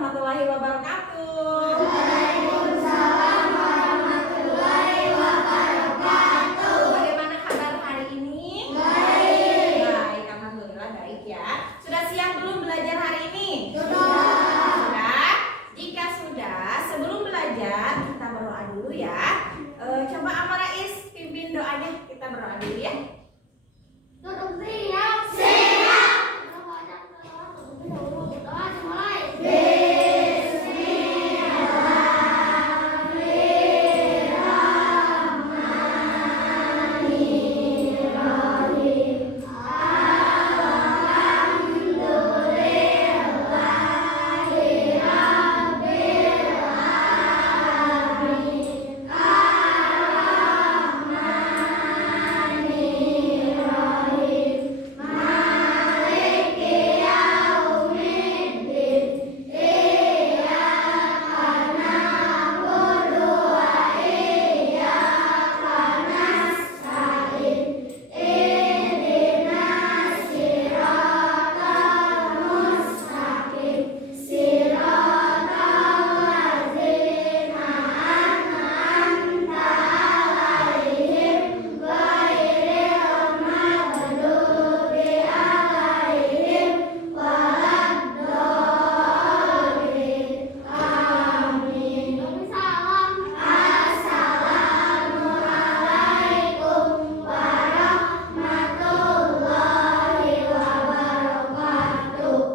warahmatullahi wabarakatuh. Waalaikumsalam warahmatullahi wabarakatuh. Bagaimana kabar hari ini? Baik. Baik, alhamdulillah baik ya. Sudah siap belum belajar hari ini? Sudah. Sudah? Jika sudah, sebelum belajar kita berdoa dulu ya. Coba Amarais pimpin doanya, kita berdoa dulu ya. Duduk siap. Siap. Doa dimulai.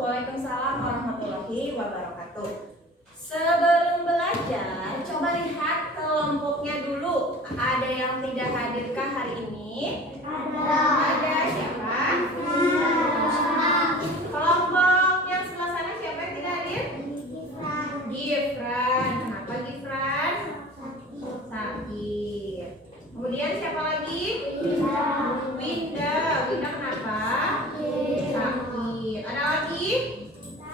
Waalaikumsalam warahmatullahi wabarakatuh. Sebelum belajar, coba lihat kelompoknya dulu. Ada yang tidak hadirkah hari ini? Ada siapa? Kelompok yang sebelah sana siapa yang tidak hadir? Gifran. Kenapa Gifran? Sakit. Kemudian siapa lagi? Winda. Winda kenapa? Sakit. Ada lagi?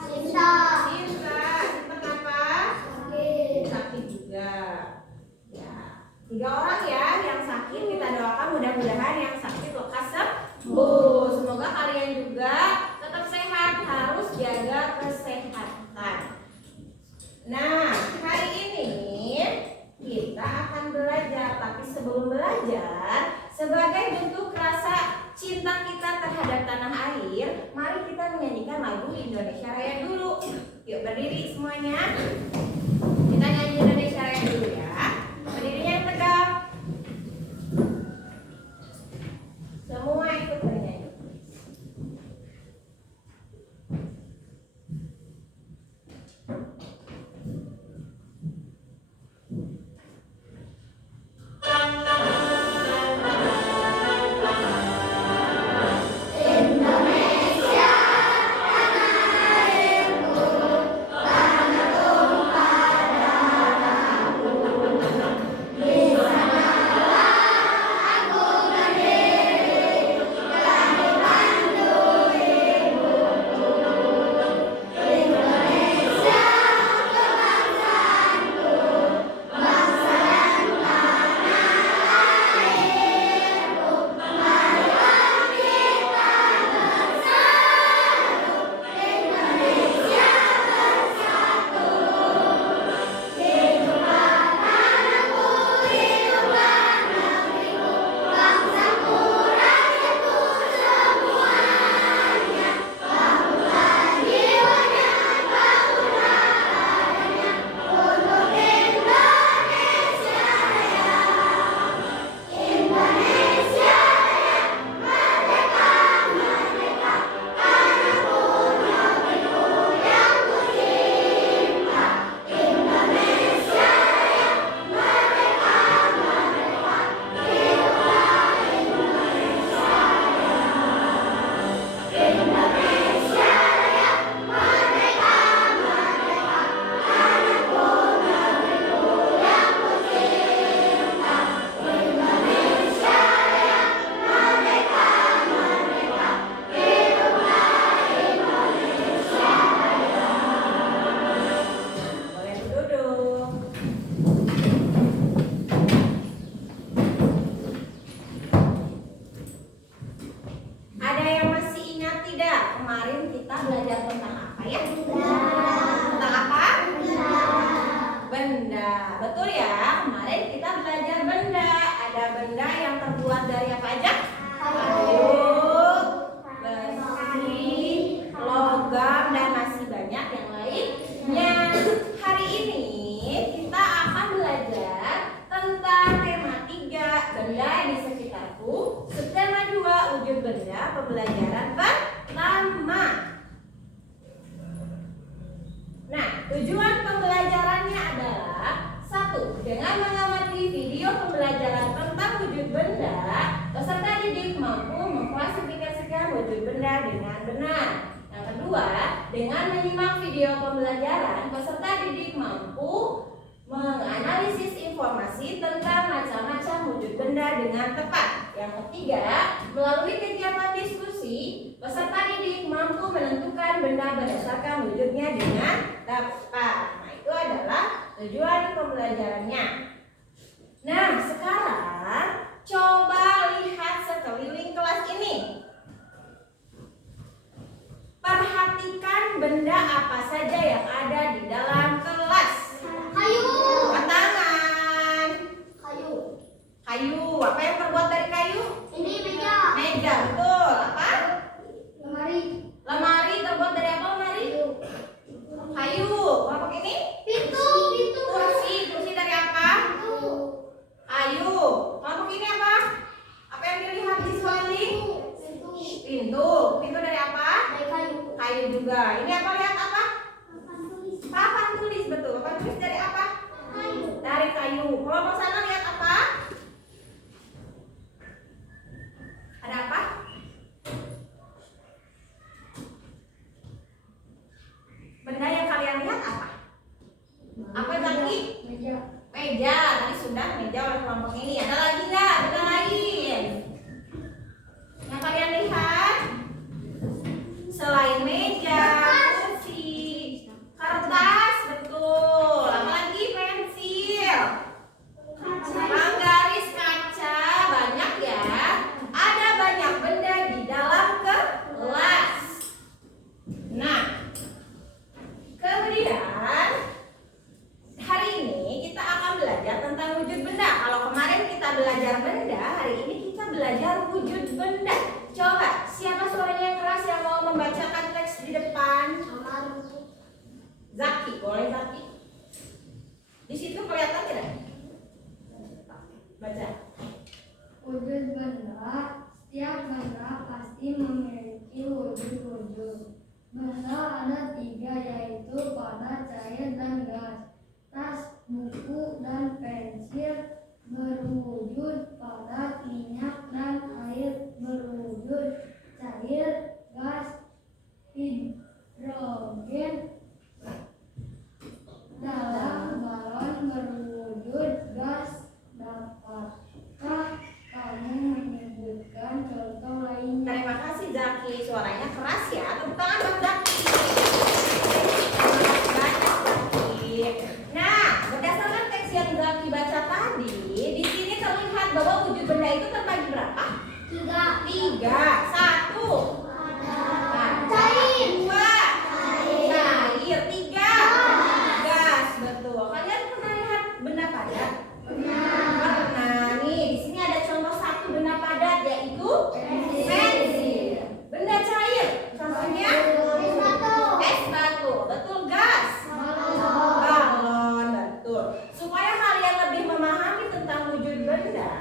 Sinta. Sinta kenapa? Sakit juga. Ya, 3 orang ya yang sakit. Kita doakan mudah-mudahan yang sakit lekas sembuh. Semoga kalian juga tetap sehat. Harus jaga kesehatan. Nah, hari ini kita akan belajar. Tapi sebelum belajar, sebagai bentuk rasa cinta kita terhadap tanah air, mari kita menyanyikan lagu Indonesia Raya dulu. Yuk berdiri semuanya. Kita nyanyi Indonesia Raya dulu ya. Berdirinya yang tegak. Semua ikut bernyanyi. Kemarin kita belajar tentang apa ya? Tentang apa? benda. Betul ya? Kemarin kita belajar benda. Ada benda yang terbuat dari apa aja? Kayu, besi, logam, dan masih banyak yang lainnya. Hari ini kita akan belajar tentang tema 3, benda di sekitarku. Subtema 2, wujud benda, pembelajaran pertama. Nah, tujuan pembelajarannya adalah 1. Dengan mengamati video pembelajaran tentang wujud benda, peserta didik mampu mengklasifikasikan wujud benda dengan benar. Yang kedua, dengan menyimak video pembelajaran, peserta didik mampu menganalisis informasi tentang macam-macam wujud benda dengan tepat. Yang ketiga, melalui kegiatan diskusi, peserta didik mampu menentukan benda berdasarkan wujudnya dengan tepat. Nah, itu adalah tujuan pembelajarannya. Nah, sekarang coba lihat sekeliling kelas ini. Perhatikan benda apa saja yang ada di dalam kelas. Kayu. Tangan. Kayu. Kayu. Apa yang terbuat dari kayu? Ini meja. Meja. Betul. Apa? Lemari. Lemari terbuat dari apa lemari? Kayu. Kelompok ini? Pintu. Kursi. Kursi dari apa? Kayu. Kelompok ini apa? Apa yang dilihat di sekeliling? Pintu. Pintu dari apa? Dari kayu. Kayu juga. Ini apa? Lihat apa? Papan tulis. Betul. Papan tulis dari apa? Kayu. Dari kayu. Kelompok sana lihat apa? Ada apa? Benda yang kalian lihat apa? Apa Zaki? Meja. Meja. Tadi sudah meja oleh kelompok ini. Ada lagi nggak? Benda lain yang kalian lihat? Selain meja, kursi, kertas, betul. Apa lagi? Pensil, penggaris kaca, banyak ya. Ada banyak benda di dalam kelas. Nah, kemudian hari ini kita akan belajar tentang wujud benda. Kalau kemarin kita belajar benda, hari ini kita belajar wujud benda. Coba, siapa suaranya yang keras yang mau membacakan teks di depan? Zaki, boleh Zaki? Di situ kelihatan tidak? Baca. Wujud benda. Setiap benda pasti memiliki wujud-wujud. Benda ada 3, yaitu padat, cair, dan gas. Tas, buku, dan pensil berwujud padat, minyak dan air berwujud cair, gas, hidrogen dalam balon berwujud gas. Dapatkah kamu menyebutkan contoh lainnya? Terima kasih Zaki, suaranya keras ya. Tepuk tangan buat Zaki. Nah, berdasarkan teks yang Zaki baca tadi, di sini terlihat bahwa wujud benda itu terbagi berapa? 3. 1. Cair. 2. Cair. 3. Gas. Betul. Kalian pernah lihat benda padat? Pernah. Nih, di sini ada contoh 1 benda padat, yaitu pensil. Benda cair, contohnya es batu. Betul, gas. Balon, betul. Supaya kalian lebih memahami tentang wujud benda,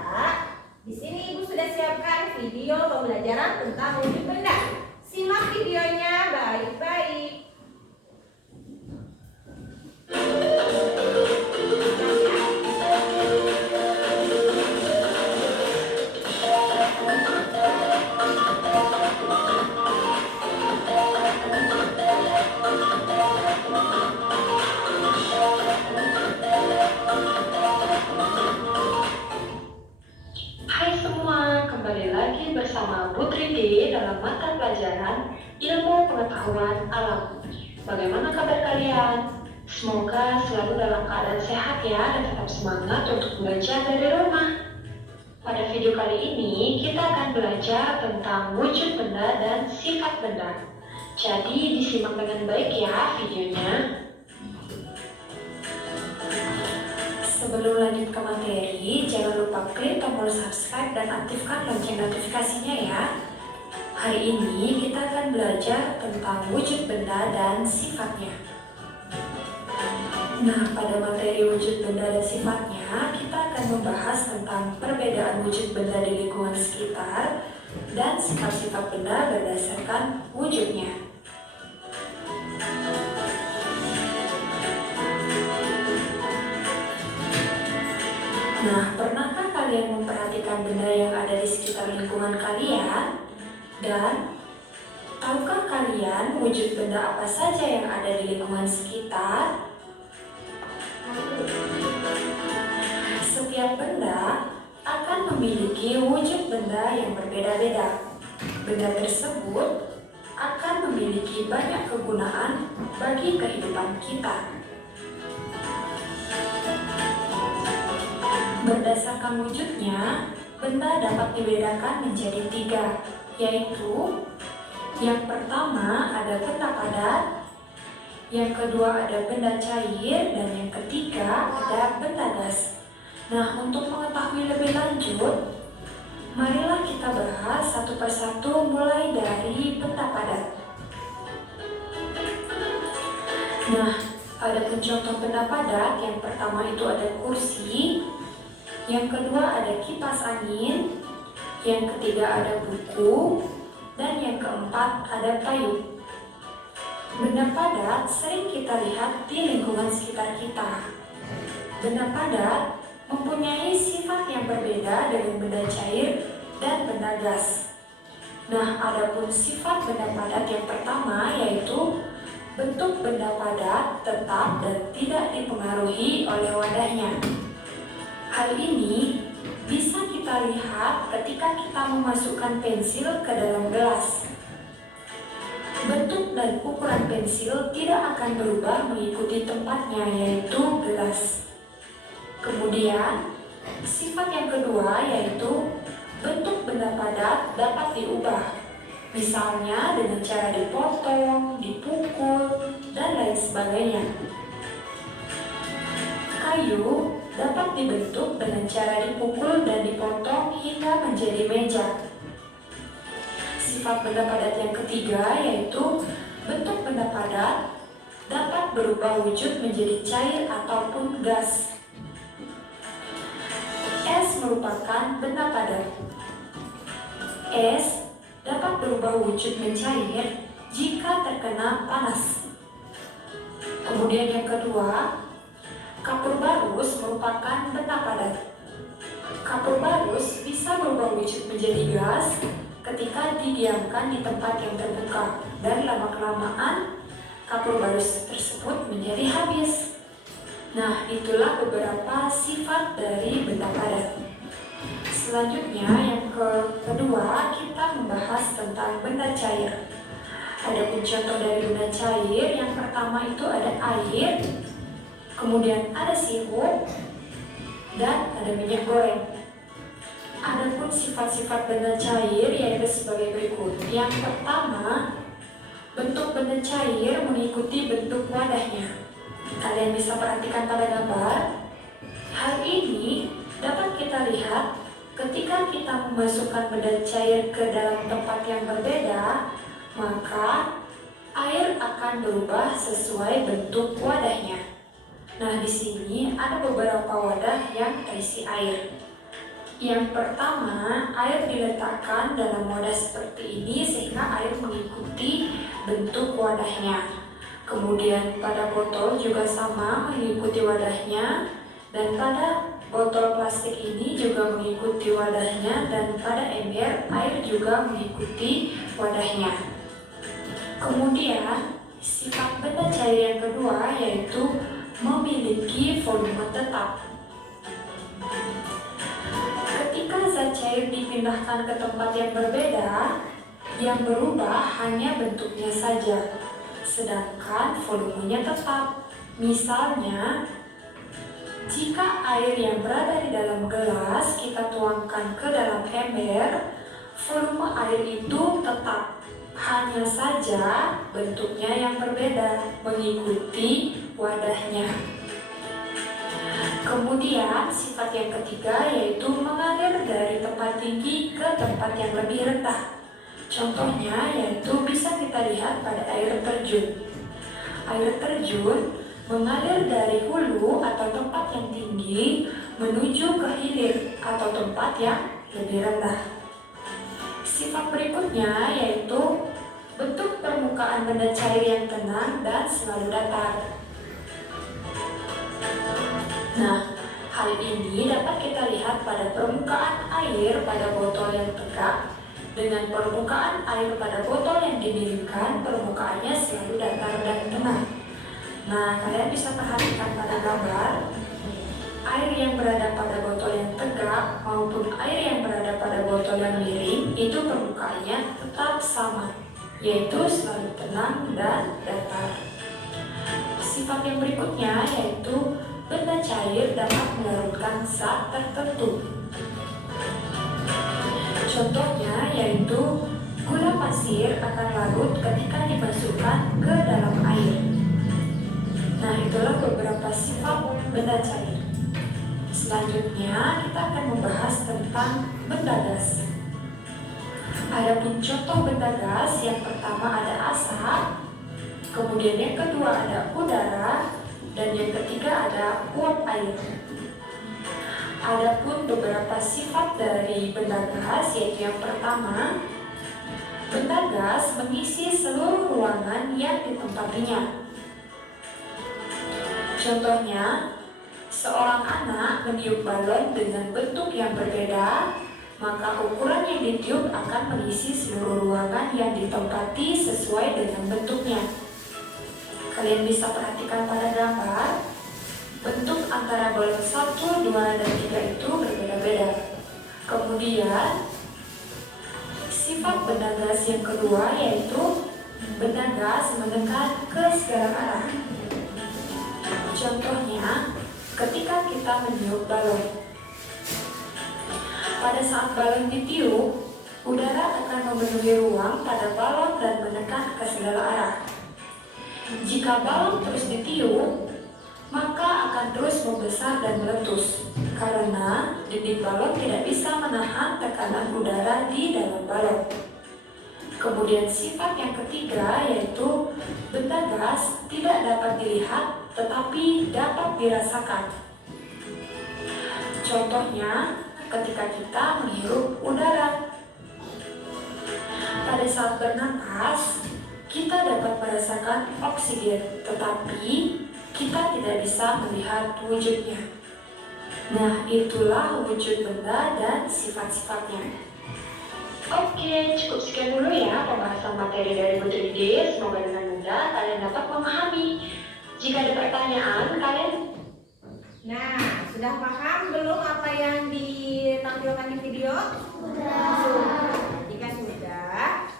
di sini Ibu sudah siapkan video pembelajaran tentang wujud benda. Simak videonya baik-baik. Hai semua, kembali lagi bersama Bu Tridi dalam mata pelajaran Ilmu Pengetahuan Alam. Bagaimana kabar kalian? Semoga selalu dalam keadaan sehat ya dan tetap semangat untuk belajar dari rumah. Pada video kali ini kita akan belajar tentang wujud benda dan sifat benda. Jadi disimak dengan baik ya videonya. sebelum lanjut ke materi, jangan lupa klik tombol subscribe dan aktifkan lonceng notifikasinya ya. Hari ini kita akan belajar tentang wujud benda dan sifatnya. Nah, pada materi wujud benda dan sifatnya, kita akan membahas tentang perbedaan wujud benda di lingkungan sekitar dan sifat-sifat benda berdasarkan wujudnya. Nah, pernahkah kalian memperhatikan benda yang ada di sekitar lingkungan kalian? Dan tahukah kalian wujud benda apa saja yang ada di lingkungan sekitar? Setiap benda akan memiliki wujud benda yang berbeda-beda. Benda tersebut akan memiliki banyak kegunaan bagi kehidupan kita. Berdasarkan wujudnya, benda dapat dibedakan menjadi 3, yaitu yang pertama ada benda padat, yang kedua ada benda cair, dan yang ketiga ada benda gas. Nah, untuk mengetahui lebih lanjut, marilah kita bahas satu persatu mulai dari benda padat. Nah, adapun contoh benda padat, yang pertama itu ada kursi, yang kedua ada kipas angin, yang ketiga ada buku, dan yang keempat ada payung. Benda padat sering kita lihat di lingkungan sekitar kita. Benda padat mempunyai sifat yang berbeda dengan benda cair dan benda gas. Nah, adapun sifat benda padat yang pertama yaitu bentuk benda padat tetap dan tidak dipengaruhi oleh wadahnya. Hal ini bisa kita lihat ketika kita memasukkan pensil ke dalam gelas. Bentuk dan ukuran pensil tidak akan berubah mengikuti tempatnya, yaitu gelas. Kemudian, sifat yang kedua yaitu bentuk benda padat dapat diubah. Misalnya dengan cara dipotong, dipukul, dan lain sebagainya. Kayu dapat dibentuk dengan cara dipukul dan dipotong hingga menjadi meja. Sifat benda padat yang ketiga yaitu bentuk benda padat dapat berubah wujud menjadi cair ataupun gas. Es merupakan benda padat. Es dapat berubah wujud mencair jika terkena panas. Kemudian yang kedua, kapur barus merupakan benda padat. Kapur barus bisa berubah wujud menjadi gas ketika didiamkan di tempat yang terbuka, dan lama-kelamaan kapur barus tersebut menjadi habis. Nah, itulah beberapa sifat dari benda padat. Selanjutnya, yang kedua, kita membahas tentang benda cair. Adapun contoh dari benda cair, yang pertama itu ada air, kemudian ada sirup, dan ada minyak goreng. Adapun sifat-sifat benda cair yaitu sebagai berikut. Yang pertama, bentuk benda cair mengikuti bentuk wadahnya. Kalian bisa perhatikan pada gambar. Hal ini dapat kita lihat ketika kita memasukkan benda cair ke dalam tempat yang berbeda, maka air akan berubah sesuai bentuk wadahnya. Nah, di sini ada beberapa wadah yang terisi air. Yang pertama, air diletakkan dalam wadah seperti ini sehingga air mengikuti bentuk wadahnya. Kemudian pada botol juga sama mengikuti wadahnya, dan pada botol plastik ini juga mengikuti wadahnya, dan pada ember air juga mengikuti wadahnya. Kemudian, sifat benda cair yang kedua yaitu memiliki volume tetap. Ketika zat cair dipindahkan ke tempat yang berbeda, yang berubah hanya bentuknya saja, sedangkan volumenya tetap. Misalnya, jika air yang berada di dalam gelas kita tuangkan ke dalam ember, volume air itu tetap, hanya saja bentuknya yang berbeda mengikuti wadahnya. Kemudian sifat yang ketiga yaitu mengalir dari tempat tinggi ke tempat yang lebih rendah. Contohnya yaitu bisa kita lihat pada air terjun. Air terjun mengalir dari hulu atau tempat yang tinggi menuju ke hilir atau tempat yang lebih rendah. Sifat berikutnya yaitu bentuk permukaan benda cair yang tenang dan selalu datar. Nah, hal ini dapat kita lihat pada permukaan air pada botol yang tegak dengan permukaan air pada botol yang dimiringkan, permukaannya selalu datar dan tenang. Nah, kalian bisa perhatikan pada gambar, air yang berada pada botol yang tegak maupun air yang berada pada botol yang miring itu permukaannya tetap sama, yaitu selalu tenang dan datar. Sifat yang berikutnya yaitu benda cair dapat melarutkan zat tertentu. Contohnya yaitu gula pasir akan larut ketika dimasukkan ke dalam air. Nah, itulah beberapa sifat benda cair. Selanjutnya kita akan membahas tentang benda gas. Adapun contoh benda gas, yang pertama ada asap, kemudian yang kedua ada udara, dan yang ketiga ada uap air. Adapun beberapa sifat dari benda gas, yaitu yang pertama, benda gas mengisi seluruh ruangan yang ditempatinya. Contohnya, seorang anak meniup balon dengan bentuk yang berbeda, maka ukuran yang ditiup akan mengisi seluruh ruangan yang ditempati sesuai dengan bentuknya. Kalian bisa perhatikan pada gambar, bentuk antara balon 1, 2, dan 3 itu berbeda-beda. Kemudian, sifat benda gas yang kedua yaitu benda gas menekan ke segala arah. Contohnya, ketika kita meniup balon. Pada saat balon ditiup, udara akan memenuhi ruang pada balon dan menekan ke segala arah. Jika balon terus ditiup, maka akan terus membesar dan meletus, karena dinding balon tidak bisa menahan tekanan udara di dalam balon. Kemudian sifat yang ketiga yaitu benda gas tidak dapat dilihat tetapi dapat dirasakan. Contohnya, ketika kita menghirup udara. Pada saat bernapas, kita dapat merasakan oksigen, tetapi kita tidak bisa melihat wujudnya. Nah, itulah wujud benda dan sifat-sifatnya. Oke, cukup sekian dulu ya pembahasan materi dari Bu 3D. Semoga dengan mudah kalian dapat memahami. Jika ada pertanyaan, kalian... Nah, sudah paham belum apa yang ditampilkan di video? Sudah. Jika sudah,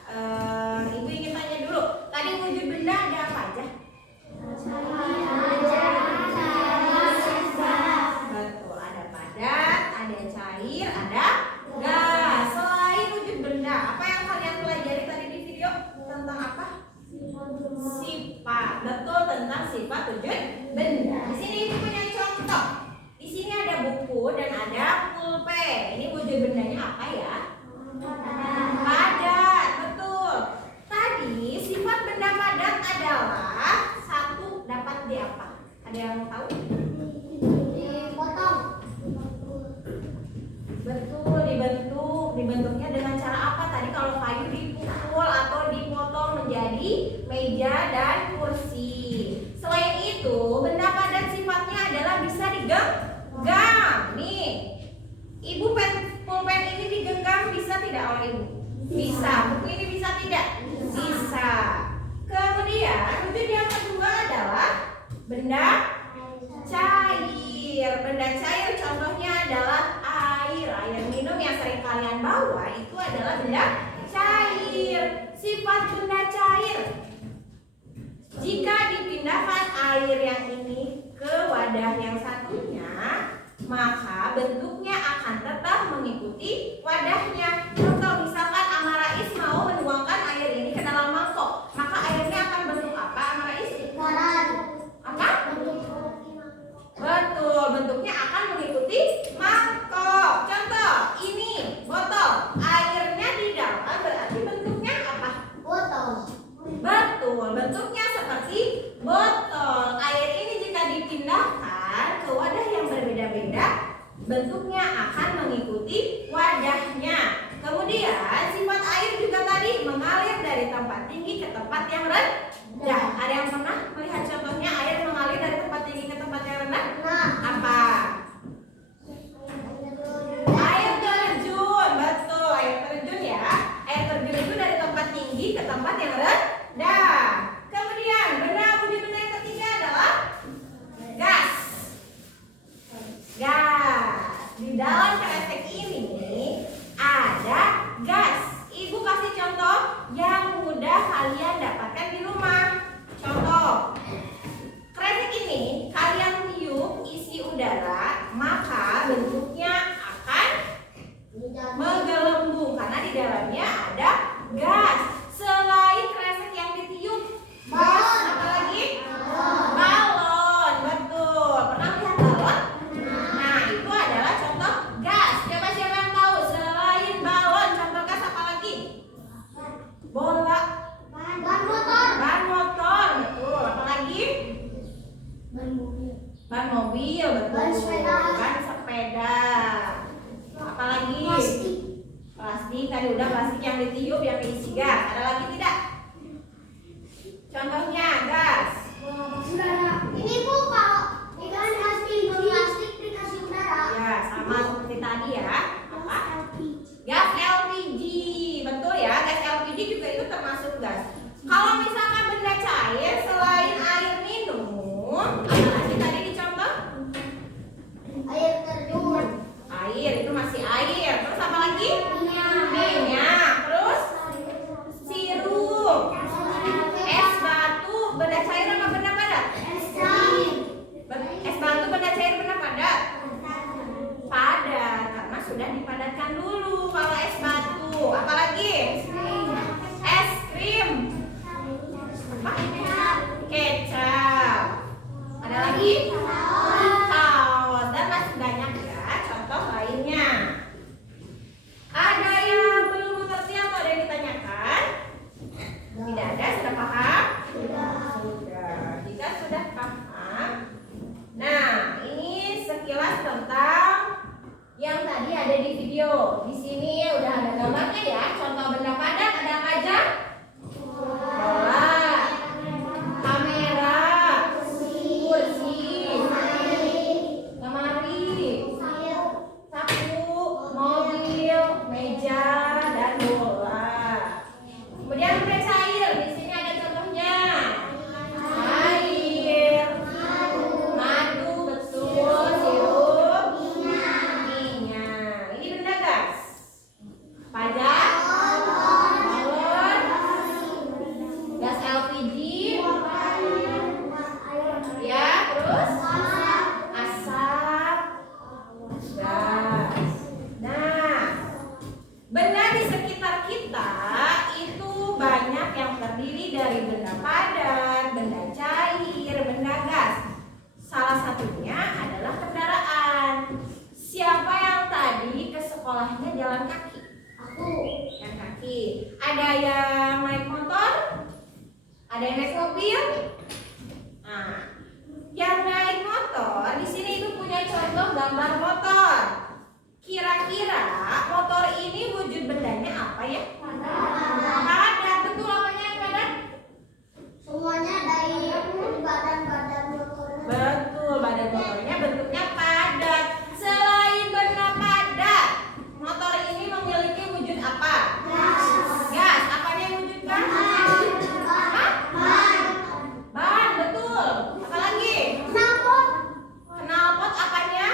Ibu ingin tanya dulu. Tadi wujud benda ada apa aja? Betul, ada padat, ada cair, ada gas. Selain wujud benda, apa yang kalian pelajari tadi di video? Tentang apa? Sifat. Betul, tentang sifat wujud benda. Di sini Ibu punya contoh. Di sini ada buku dan ada pulpen. Ini wujud bendanya apa ya? Padat, betul. Tadi sifat benda padat adalah satu, dapat di apa? Ada yang tahu? Dipotong. Betul, dibentuknya dengan cara apa? Tadi kalau kayu dipukul atau dipotong menjadi meja dan kursi. Selain itu, benda padat sifatnya adalah bisa digenggam. Nih, Ibu pulpen ini digenggam bisa tidak oleh Ibu? Bisa. Buku ini bisa tidak? Bisa. Kemudian wujud yang kedua adalah benda cair. Benda cair contohnya adalah air. Air minum yang sering kalian bawa itu adalah benda cair. Sifat benda cair, jika dipindahkan air yang ini ke wadah yang satunya, maka bentuknya akan tetap mengikuti wadahnya. Contoh misalkan Amarais mau menuangkan air ini ke dalam mangkok, maka airnya akan bentuk apa, Amarais? Apa? Betul, bentuknya betul. Bentuknya seperti botol. Air ini jika dipindahkan ke wadah yang berbeda-beda, bentuknya akan mengikuti wadahnya. Kemudian sifat air juga tadi mengalir dari tempat tinggi ke tempat yang rendah. Ada yang pernah melihat contohnya air mengalir dari tempat tinggi ke tempat yang rendah? Apa? Air terjun, betul, air terjun ya. Air terjun itu dari tempat tinggi ke tempat yang rendah. Kemudian wujud benda yang ketiga adalah gas. Gas. Di dalam kresek ini ada gas. Ibu kasih contoh yang mudah kalian dapatkan di rumah. Contoh, kresek ini kalian tiup isi udara, maka bentuknya akan menggelembung karena di dalamnya ada gas. Selain kresek yang ditiup, gas apa lagi? Balon, betul. Pernah lihat balon? Nah, itu adalah contoh gas. Siapa yang tahu selain balon, contoh gas apa lagi? Bola, ban motor, betul. Apa lagi? Ban mobil, betul. Ban sepeda. Ban sepeda. Apalagi? Plastik. Tadi udah plastik yang ditiup yang diisi gas. Ada lagi tidak? Contohnya gas. Ini bu, kalau ikan plastik dikasih udara. Ya, sama seperti tadi ya. Apa? Gas LPG. Betul ya, gas LPG juga itu termasuk gas. Kalau misalkan benda cair selain air minum, apalagi tadi dicontoh? Air terjun. Air, itu masih air. Terus apa lagi? Minyak. Terus sirup. Es batu, benda cair apa benda padat? Es batu benda cair benda padat? Padat, karena sudah dipadatkan dulu kalau es batu. Apalagi? Es krim. Apa? Kecap. Ada lagi? Saus. Dan masih banyak ya contoh lainnya. Ada yang belum mengerti atau ada yang ditanyakan? Tidak ada, sudah paham? Sudah. Jika sudah paham, nah ini sekilas tentang yang tadi ada di video. Di sini udah ada gambarnya ya. Contoh benda padat ada apa aja? Bola, kamera, kursi, lemari, sapu, mobil, meja, dan bola. Kemudian benda cair. Di sini ada contohnya. Air, madu, betul, sirup, minyak. Ini benda gas. Padat, balon, gas LPG, ya, terus asap, gas. Nah, benda di sekitar kita itu banyak yang terdiri dari benda padat, benda cair, benda gas. Salah satunya adalah kendaraan. Siapa yang tadi ke sekolahnya jalan kaki? Jalan kaki. Ada yang naik motor? Ada yang naik mobil? Nah, yang naik motor di sini itu punya contoh gambar motor. Kira-kira motor ini wujud bendanya apa ya? Padat. Betul, apanya yang padat? Semuanya dari badan-badan motornya. Betul, badan motornya bentuknya padat. Selain benda padat, motor ini memiliki wujud apa? Gas. Apanya yang wujud gas? Hah? Ban, betul. Apa lagi? Knalpot apanya?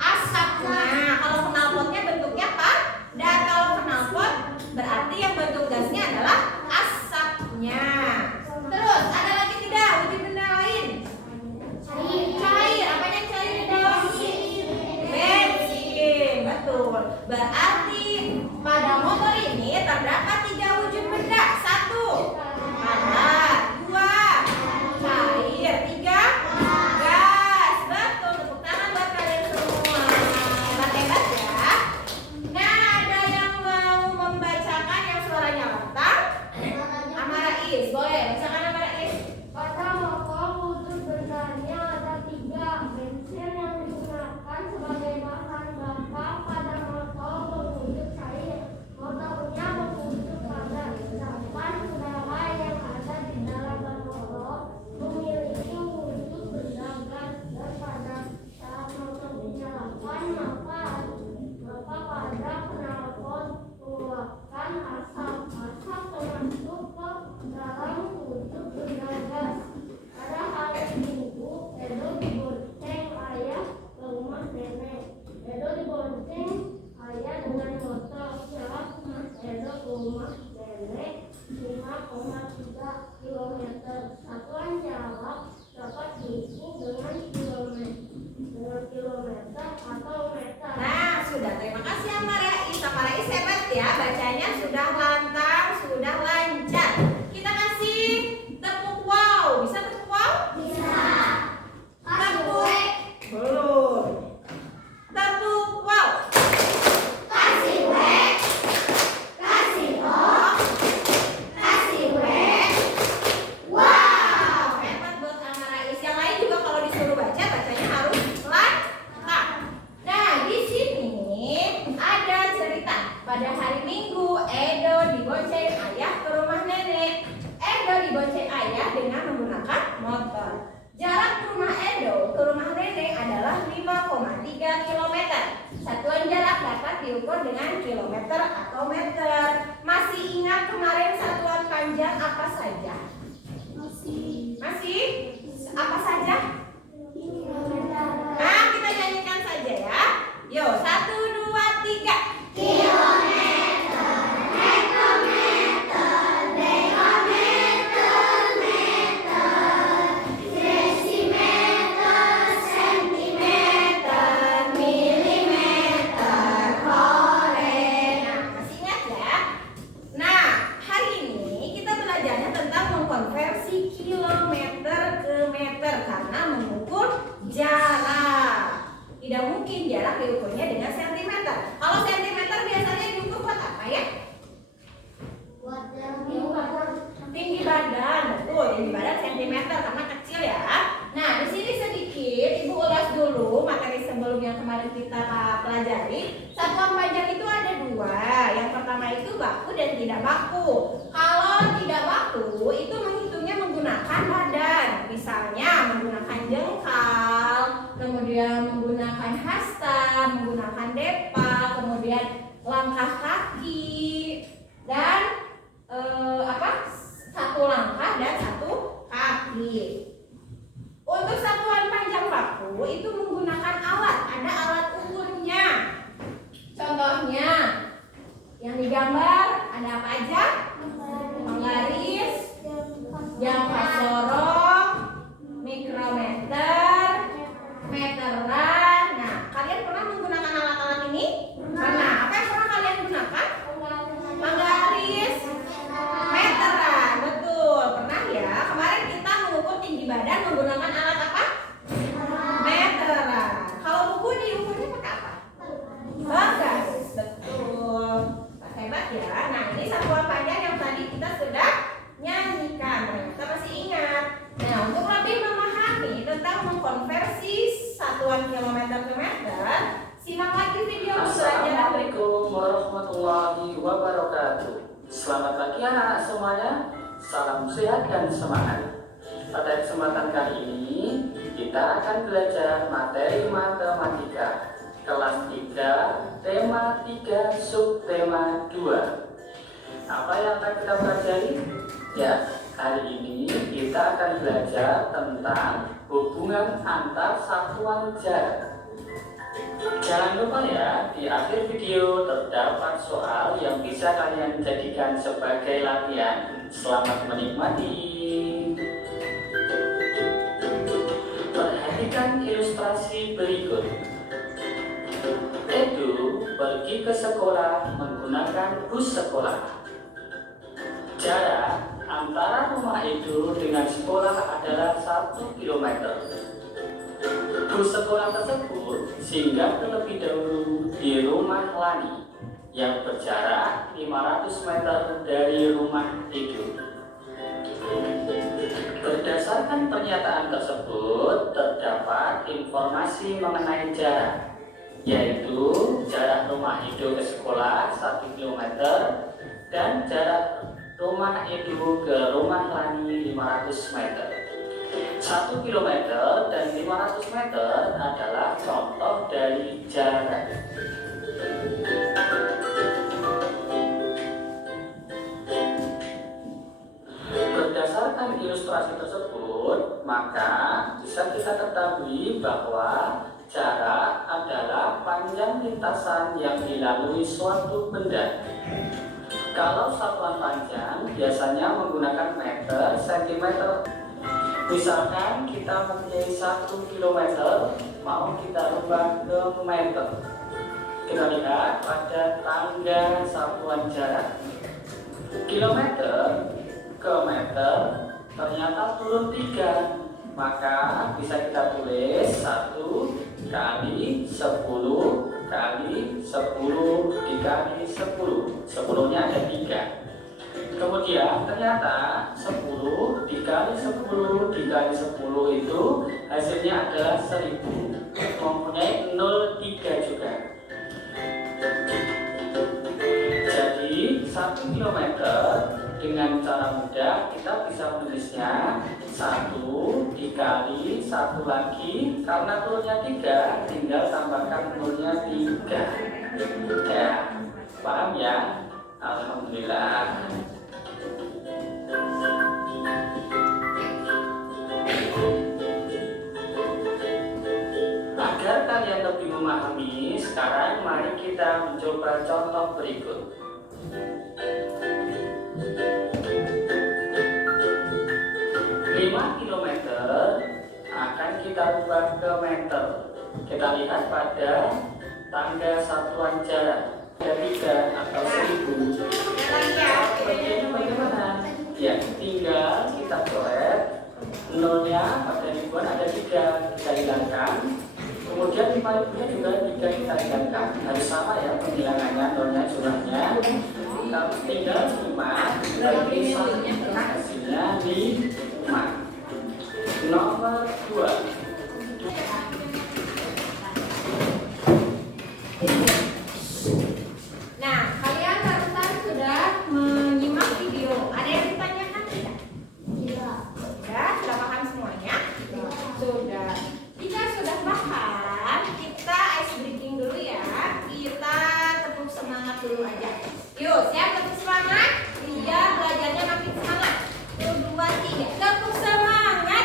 Asapnya. Kalau knalpotnya bentuknya padat. Kalau knalpot berarti Satuan jarak dapat diukur dengan kilometer atau meter. Nah, sudah. Terima kasih Amarais. Amarais hebat ya. Bacanya sudah lantang, sudah lancar. Kita kasih tepuk wow. Bisa tepuk wow? Bisa. Kasih W. Belum. Tepuk wow. Kasih W. Kasih O. Kasih W. Wow. Hebat buat Amarais. Yang lain juga kalau disuruh baca, bacanya harus lantang. Nah, di sini ada cerita. Pada hari Minggu, Edo dibonceng ayah ke rumah nenek. Edo dibonceng ayah dengan menggunakan motor. Jarak rumah Edo ke rumah nenek adalah 5,3 km. Satuan jarak dapat diukur dengan kilometer atau meter. Masih ingat kemarin satuan panjang apa saja? Masih? Apa saja? Nah, kita nyanyikan saja ya. Yo, 1, 2, 3. Kilometer, hektometer, dekameter, meter, desimeter, sentimeter, milimeter, hore. Nah, masih ingat ya? Nah, hari ini kita belajarnya tentang mengkonversi kilometer ke meter karena mengukur jarak. Tidak mungkin jarak diukurnya dengan sentimeter. Kalau sentimeter biasanya diukur buat apa ya? Buat Tinggi badan, betul. Tinggi badan sentimeter karena kecil ya. Nah, di sini sedikit Ibu ulas dulu materi sebelum yang kemarin kita pelajari. Satuan panjang itu ada dua. Yang pertama itu baku dan tidak baku. Kalau tidak baku itu menghitungnya menggunakan badan. Misalnya menggunakan jengkal, kemudian menggunakan hasta, menggunakan depa, kemudian langkah kaki dan satu langkah dan satu kaki. Untuk satuan panjang baku itu menggunakan alat, ada alat ukurnya. Contohnya yang digambar ada apa aja? Penggaris, jangka sorong, mikrometer, meteran. Nah, kalian pernah menggunakan alat-alat ini? Pernah. Apa yang pernah kalian gunakan? Penggaris, meteran, betul. Pernah ya? Kemarin kita mengukur tinggi badan menggunakan alat apa? Meteran. Kalau buku diukurnya pakai apa? Penggaris, betul. Hebat ya. Nah, ini satuan panjang yang tadi kita sudah nyanyikan. Kita masih ingat. Nah, untuk lebih memahami tentang mengkonversi satuan kilometer ke meter, simak lagi video pembelajaran. Assalamualaikum warahmatullahi wabarakatuh. Selamat pagi anak semuanya. Salam sehat dan semangat. Pada kesempatan kali ini kita akan belajar materi matematika kelas 3, tema 3, subtema 2. Apa yang akan kita pelajari? Ya, hari ini kita akan belajar tentang hubungan antar satuan jarak. Jangan lupa ya, di akhir video terdapat soal yang bisa kalian jadikan sebagai latihan. Selamat menikmati. Perhatikan ilustrasi berikut. Edu pergi ke sekolah menggunakan bus sekolah. Jarak antara rumah Edu dengan sekolah adalah 1 km. Bus sekolah tersebut singgah terlebih dahulu di rumah Lani yang berjarak 500 meter dari rumah Edu. Berdasarkan pernyataan tersebut, terdapat informasi mengenai jarak, yaitu jarak rumah Edu ke sekolah 1 km dan jarak rumah Edu ke rumah Lani 500 meter. 1 km dan 500 meter adalah contoh dari jarak. Berdasarkan ilustrasi tersebut, maka bisa kita ketahui bahwa jarak adalah panjang lintasan yang dilalui suatu benda. Kalau satuan panjang biasanya menggunakan meter, sentimeter. Misalkan kita mempunyai 1 kilometer, mau kita ubah ke meter. Kita lihat pada tangga satuan jarak. Kilometer ke meter ternyata turun 3. Maka bisa kita tulis 1 kali 10 kali 10 dikali 10. 10-nya ada 3. Kemudian ternyata 10 dikali 10 dikali 10 itu hasilnya adalah 1000. Mempunyai 0,3 juga. Jadi 1 kilometer dengan cara mudah kita bisa menulisnya 1 dikali 1 lagi, karena turunnya 3 tinggal tambahkan nolnya 3. Ya, paham ya? Alhamdulillah. Agar kalian lebih memahami, sekarang mari kita mencoba contoh berikut. 5 km akan kita ubah ke meter. Kita lihat pada tangga satuan jarak. Ada 3 atau 1000. Jadi bagaimana? Ya, tinggal kita coret. Nolnya pada ribuan ada 3, kita hilangkan. Kemudian 5.000-nya juga 3 kita hilangkan. Harus sama ya penghilangannya, nolnya, jumlahnya. Kalau tinggal 5 bagi 1, hasilnya 5. Nomor 2. Nah, kalian barusan sudah menyimak video. Ada yang ditanyakan tidak? Tidak. Sudah paham semuanya? Sudah. Jika sudah paham, kita ice breaking dulu ya. Kita tepuk semangat dulu aja. Yuk, siap tepuk semangat? Iya, belajarnya makin semangat. 1, 2, 3. Tepuk semangat.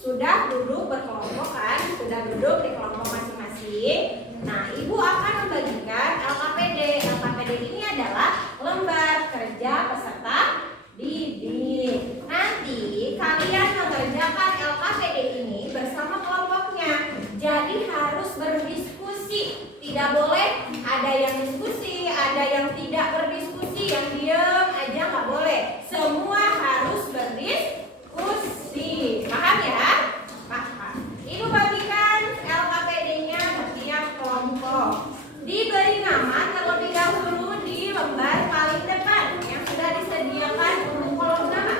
Sudah duduk berkelompok kan? Sudah duduk di kelompok masing-masing. Nah, Ibu akan membagikan LKPD. LKPD ini adalah lembar kerja peserta didik. Nanti kalian mengerjakan LKPD ini bersama kelompoknya. Jadi harus berdiskusi. Tidak boleh ada yang diskusi, ada yang tidak berdiskusi, yang diam aja nggak boleh. Semua harus berdiskusi. Paham ya? Paham. Ibu bagikan LKPD-nya ke tiap kelompok. Diberi nama terlebih dahulu di lembar paling depan yang sudah disediakan untuk kolom nama.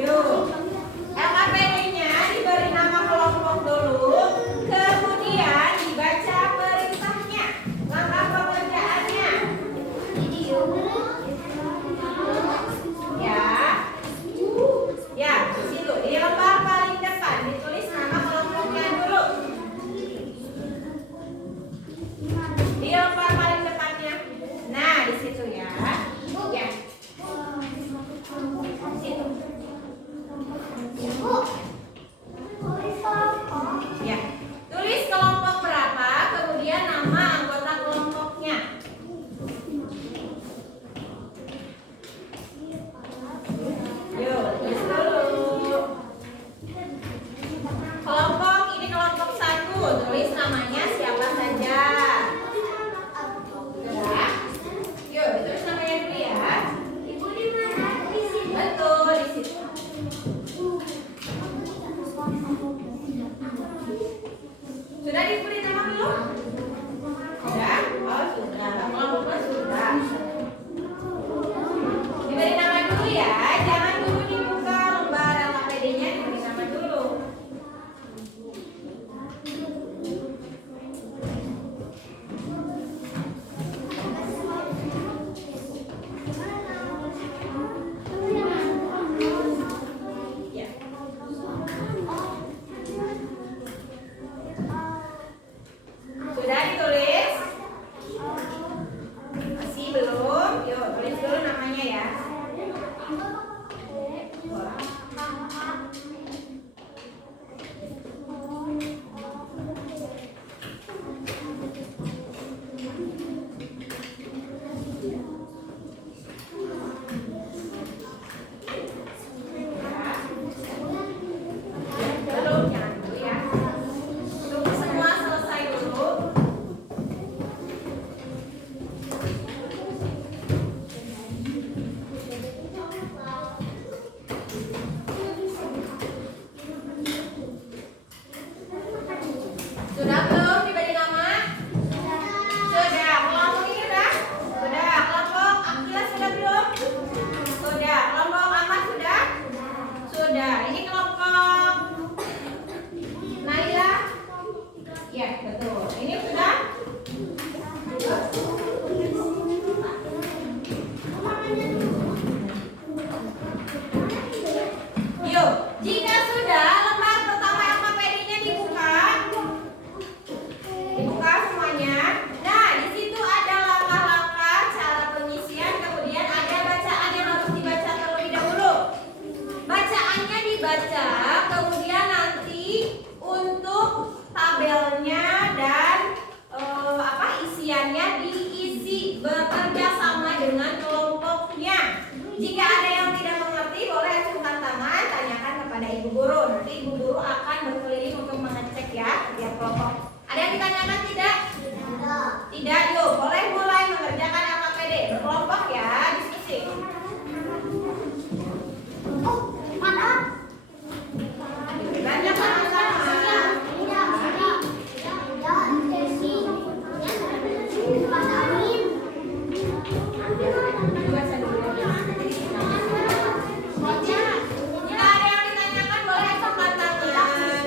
Yuk, LKPD-nya diberi nama kelompok dulu, kemudian dibaca perintahnya, langkah pekerjaannya. Ya, di situ di lembar paling depan ditulis nama kelompoknya dulu. Di lembar paling depannya. Nah, di situ ya. Ya. Situ. Ya. Tulis kelompok berapa, kemudian nama anggota kelompoknya. Yuk, tulis dulu. Kelompok ini kelompok 1, tulis namanya siapa saja. Sudah? Yuk, ditulis namanya dulu ya. Ibu di mana? Di sini. Betul, di situ. Sudah diberi nama belum? Sudah? Oh, sudah. Kelompoknya sudah. Diberi nama dulu ya, jangan dulu dibuka lembar LKPD-nya, diberi nama dulu. Yuk, jika sudah lembar pertama LKPD-nya dibuka. Dibuka semuanya. Nah, di situ ada langkah-langkah cara pengisian, kemudian ada bacaan yang harus dibaca terlebih dahulu. Bacaannya dibaca, kemudian nanti untuk tabelnya dan isiannya diisi bekerja sama dengan kelompoknya. Jika ada yang tidak mengerti, boleh acungkan tangan, tanyakan kepada ibu guru. Nanti ibu guru akan berkeliling untuk mengecek ya setiap kelompok. Ada yang ditanyakan tidak? Tidak, yuk boleh mulai mengerjakan LKPD berkelompok ya, diskusi. Banyak sama-sama. Jika ada yang ditanyakan, boleh acungkan tangan.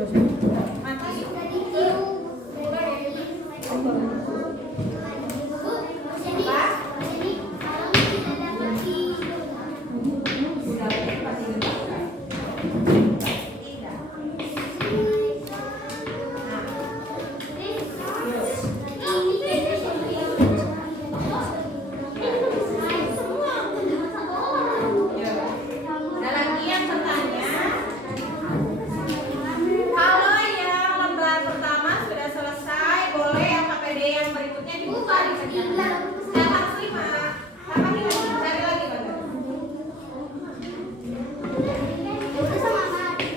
Mati. Ada lagi yang bertanya? Kalau yang lembar pertama sudah selesai, boleh LKPD yang berikutnya dibuka dikerjakan. Nah, harus 5. Apa kita cari lagi, Bang?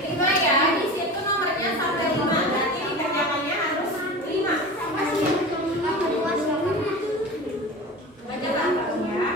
5 ya, di situ nomornya sampai 5. Berarti dikerjakannya harus 5. Baca Bang ya.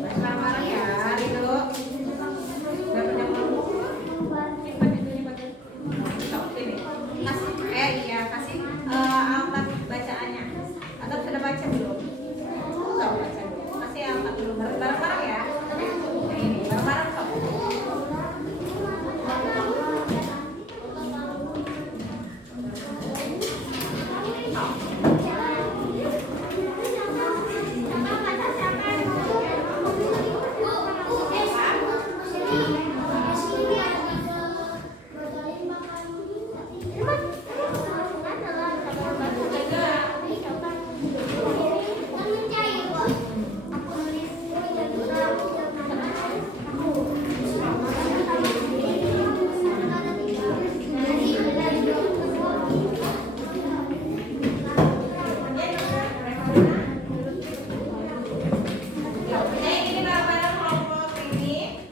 Marah-marah ya, Rido. Dapat yang mau? Cepat itunya baca. Stop sini. Kasih, iya kasih almat bacaannya. Atau sudah baca belum? Stop baca dulu. Kasih almat dulu. Bareng-bareng ya. Ini bareng-bareng stop. Ini bareng-bareng kelompok ini.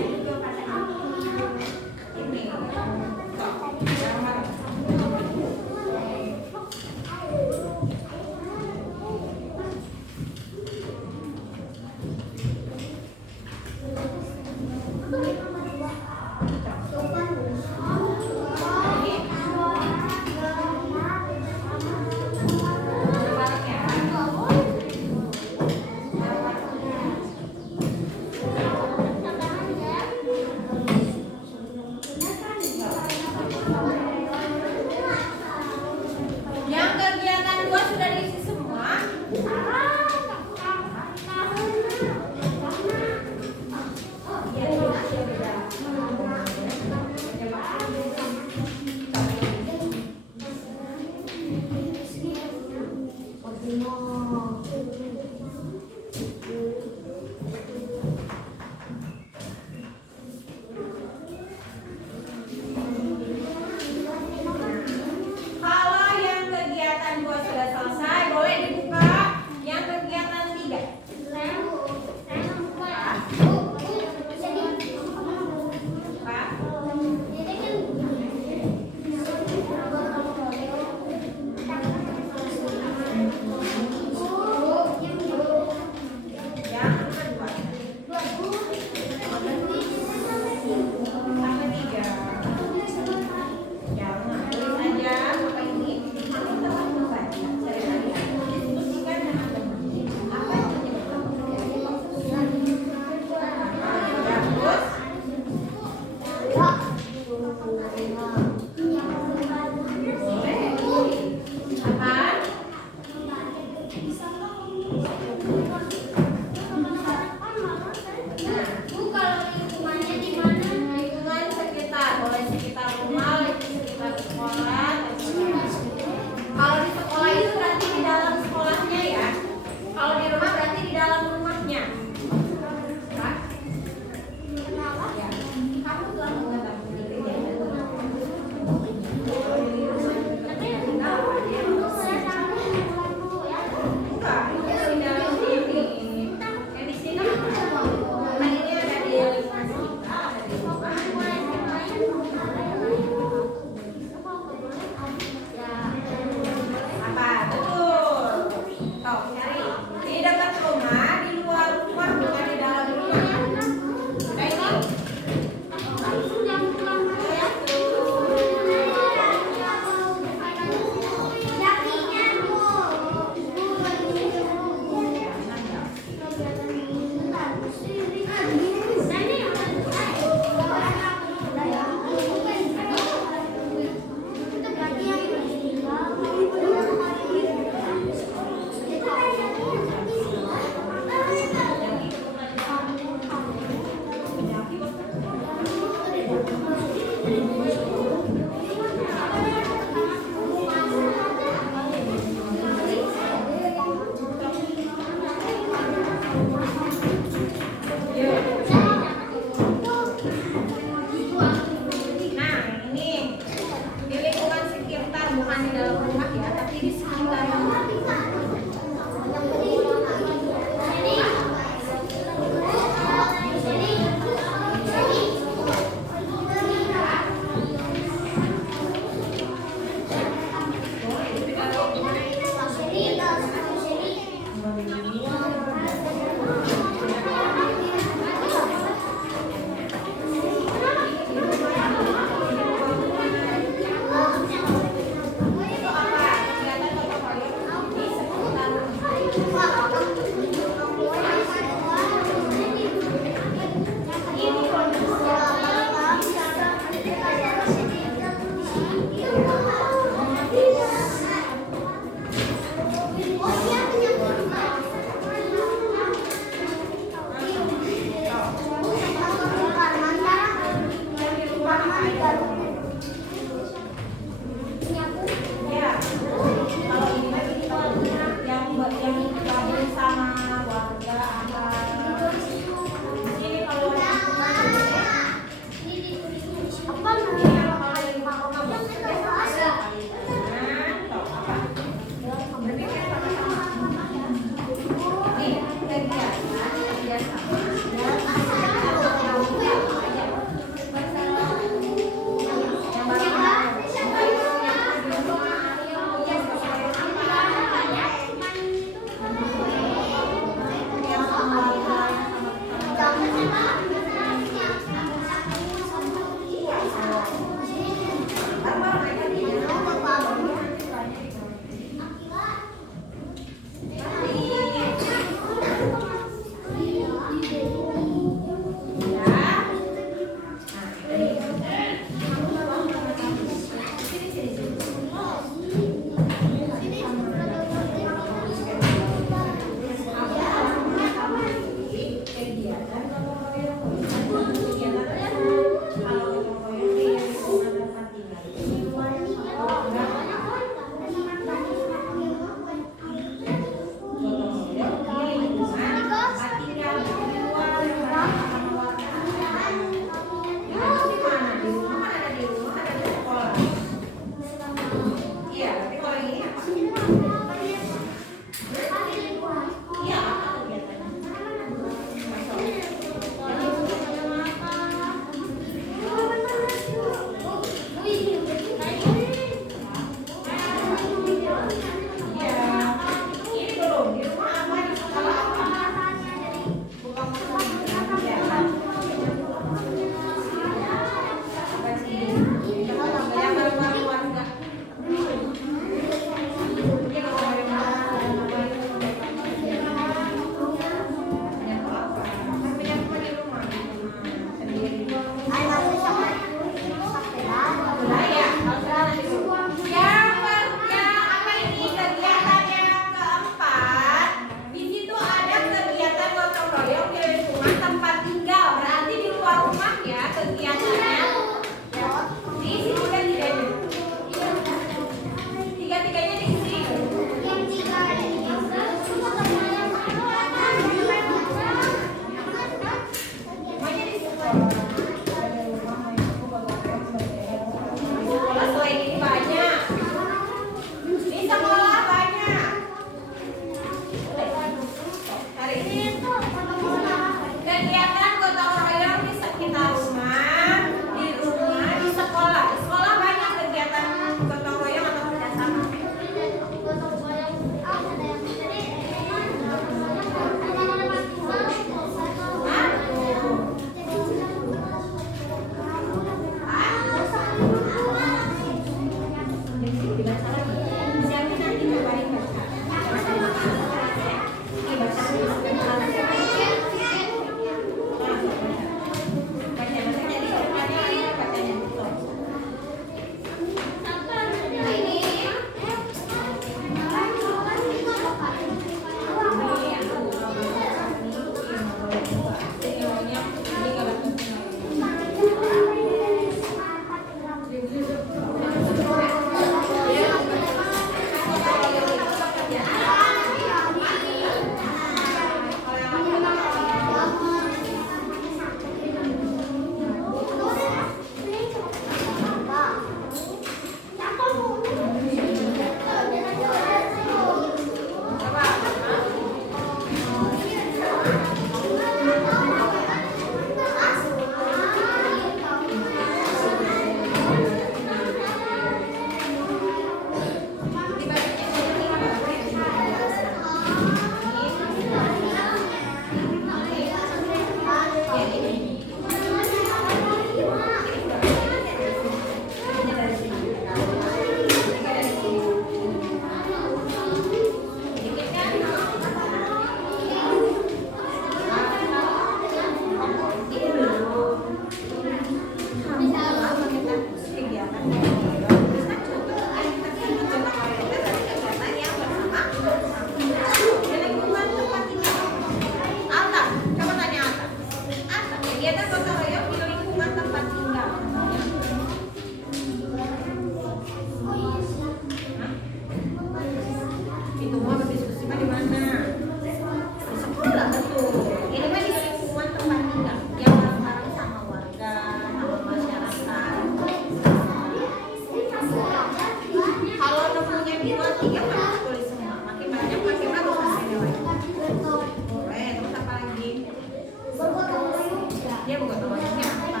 gotong royongnya apa?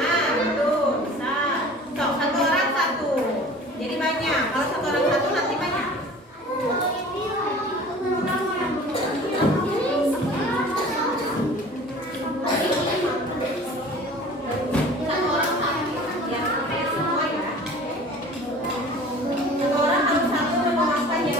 Nah, betul. Bisa. Sok, satu orang satu. Jadi banyak. Kalau satu orang satu nanti banyak. Satu orang satu. Ya, sampai semua ya. Satu orang harus satu sama apa ya?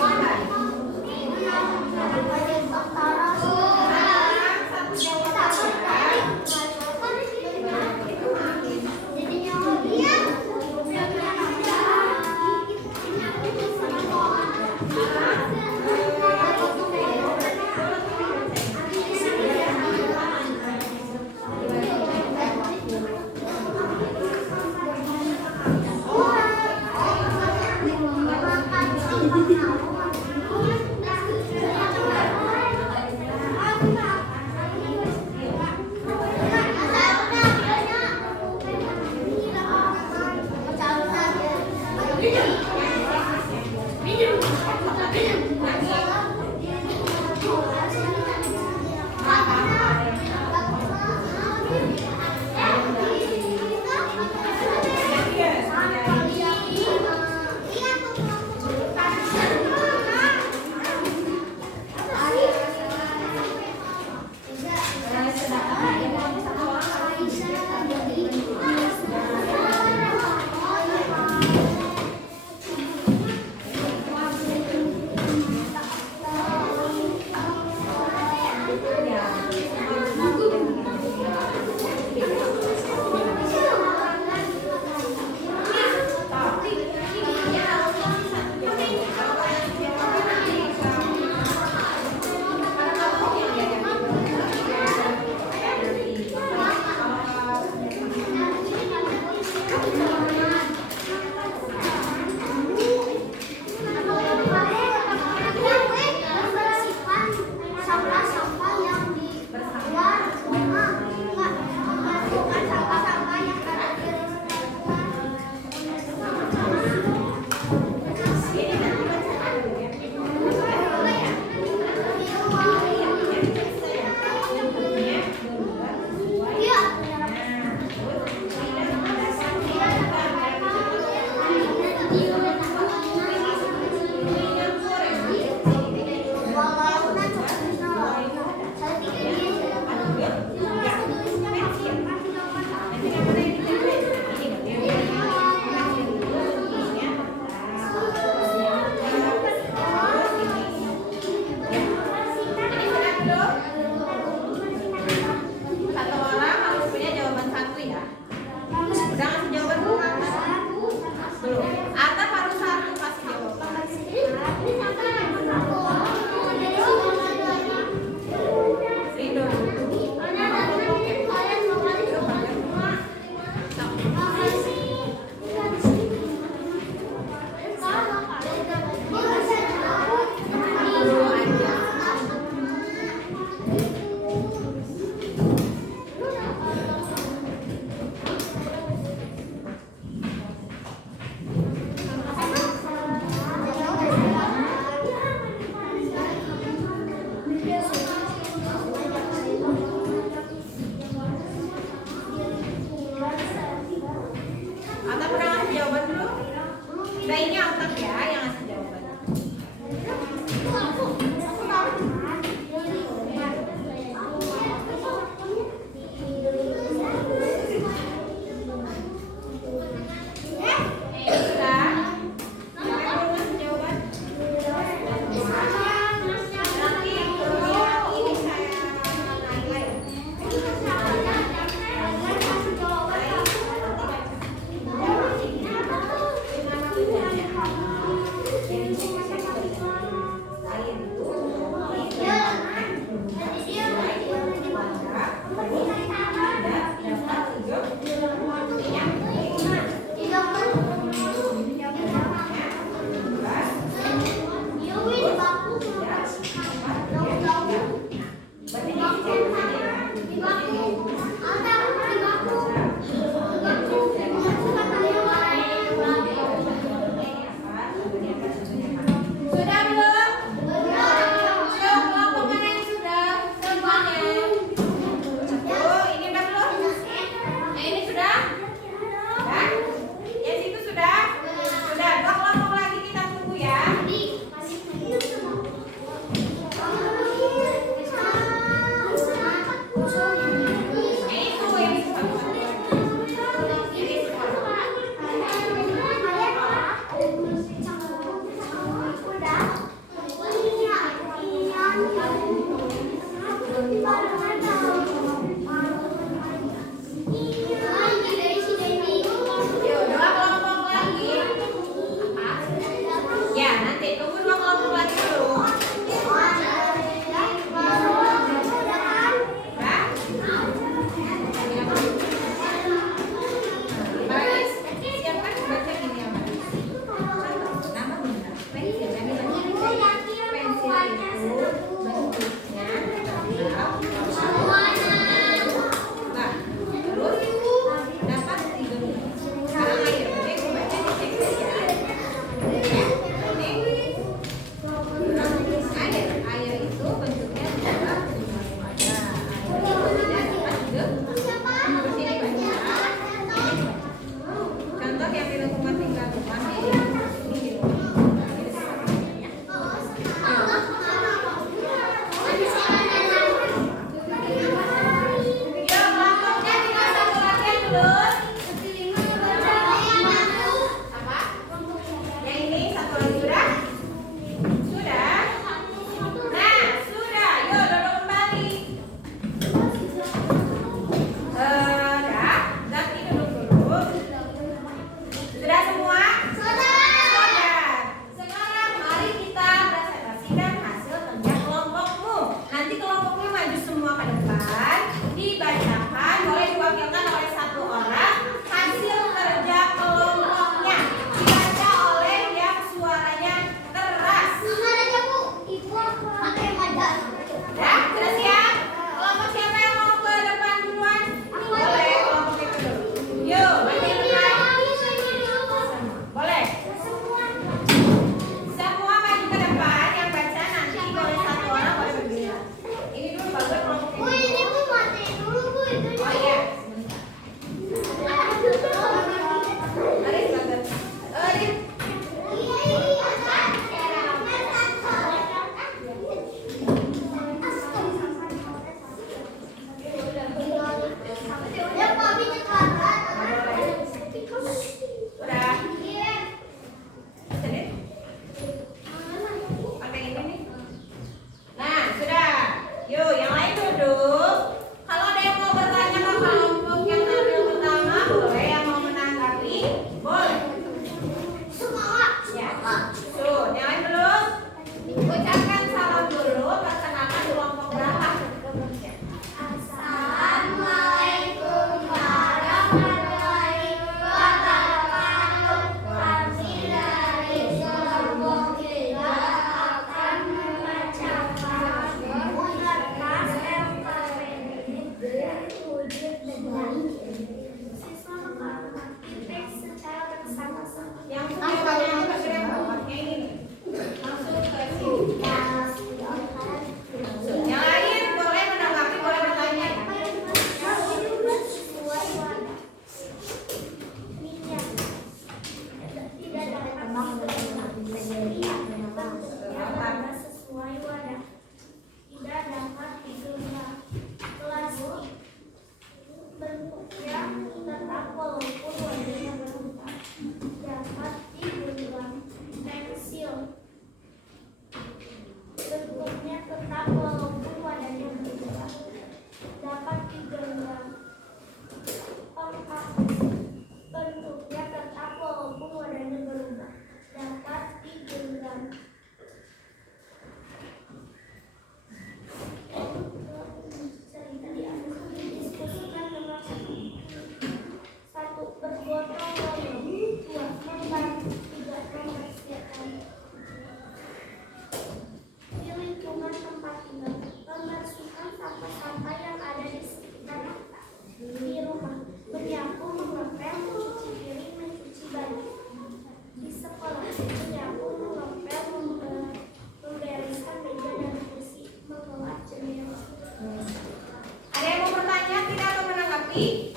lagi?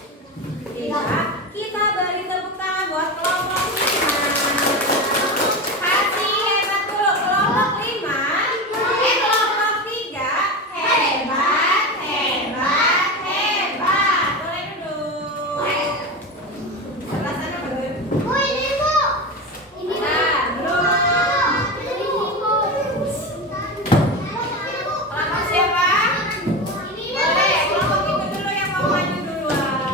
Tidak. Kita beri tepuk tangan buat kelompok 5. Kasih hebat dulu kelompok 5. Kelompok 3. Hebat, hebat, hebat. Boleh duduk. Sebelah sana bagus. Nah, belum. Kelompok siapa? Boleh, kelompok itu dulu yang mau maju duluan.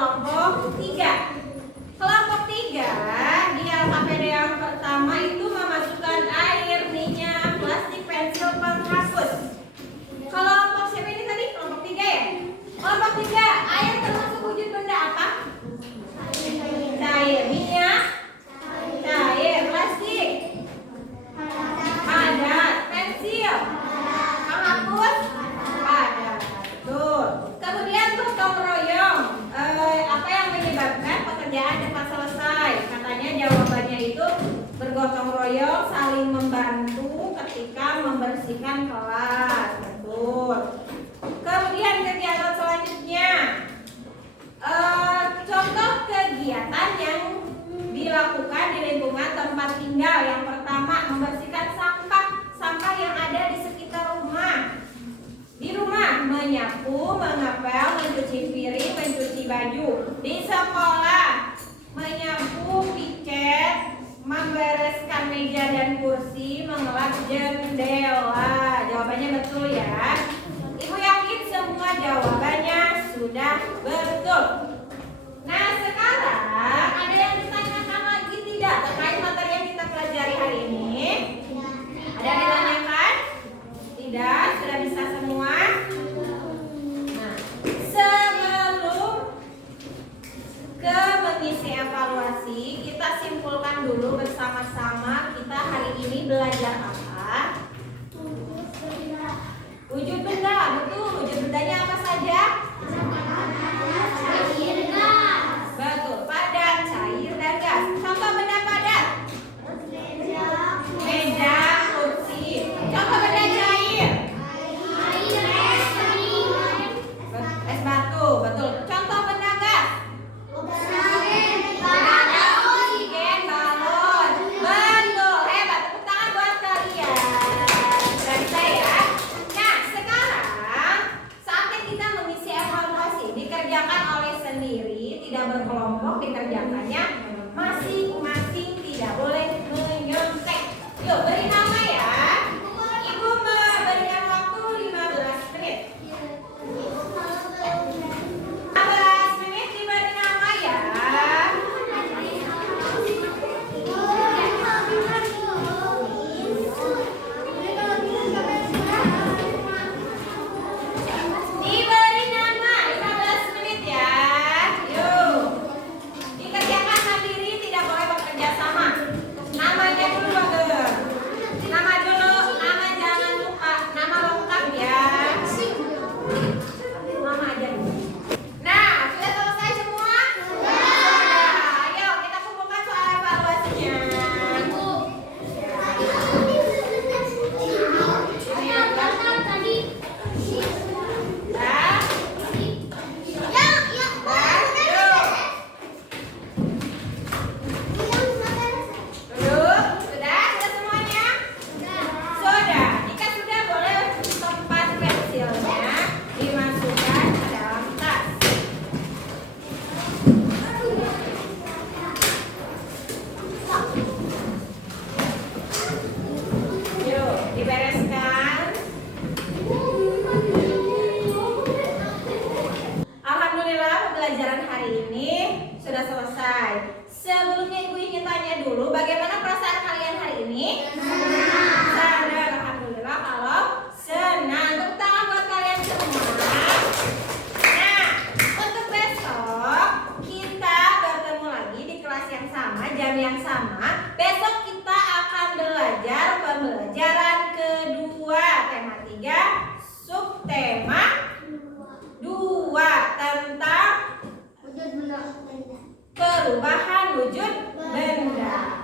kelompok 3. Kelompok 3 di LKPD yang pertama itu memasukkan air, minyak, plastik, pensil, penghapus. Kelompok siapa ini tadi? Kelompok 3 ya? Kelompok 3, air termasuk wujud benda apa? Cair. Minyak? Cair. Plastik? Padat. Pensil? Penghapus? Padat. Betul. Kemudian gotong royong. Apa yang menyebabkan pekerjaan cepat selesai? Katanya jawabannya itu bergotong royong, saling membantu ketika membersihkan kelas. Betul. Kemudian kegiatan selanjutnya, contoh kegiatan yang dilakukan di lingkungan tempat tinggal. Yang pertama, membersihkan sampah yang ada di sekitar rumah. Di rumah, menyapu, mengepel, mencuci piring, mencuci baju. Di sekolah, menyapu, piket, membereskan meja dan kursi, mengelap jendela. Jawabannya betul ya. Ibu yakin semua jawabannya sudah betul. Nah, sekarang ada yang ditanyakan lagi tidak terkait materi yang kita pelajari hari ini? Ada yang ditanyakan? Tidak, sudah bisa semua? Nah, sebelum ke mengisi evaluasi, kita simpulkan dulu bersama-sama kita hari ini belajar apa? Wujud benda, betul. Wujud bendanya apa saja? Betul, padat, cair, dan gas. Contoh benda padat? Meja, kursi. Contoh benda cair? Es batu, betul. Contoh benda gas? Oksigen, balon. Betul, hebat. Tepuk tangan buat kalian. Sudah bisa ya? Nah, sekarang saatnya kita mengisi evaluasi. Dikerjakan oleh sendiri, tidak berkelompok, dikerjakannya masing-masing, tidak boleh menyontek. Yuk, beri nama ya. Ibu memberikan waktu 15 menit. 15 menit diberi nama ya. Diberi nama 15 menit ya. Yuk. Dikerjakan mandiri, tidak boleh bekerja sama. Namanya dulu bagus. Nama dulu, nama jangan lupa, nama lengkap ya. Nama aja. Nah, sudah selesai semua? Sudah. Ayo kita kumpulkan soal evaluasinya. Duduk, sudah semuanya? Sudah. Jika sudah, boleh tempat pensilnya dimasukkan ke dalam tas. Yuk, dibereskan. Alhamdulillah, pembelajaran hari ini sudah selesai. Sebelumnya ibu ingin tanya dulu, bagaimana perasaan kalian hari ini? Senang. Alhamdulillah kalau senang. Tepuk tangan buat kalian semua. Nah, untuk besok kita bertemu lagi di kelas yang sama, jam yang sama. Besok kita akan belajar pembelajaran kedua, tema 3, subtema 2 tentang perubahan wujud benda.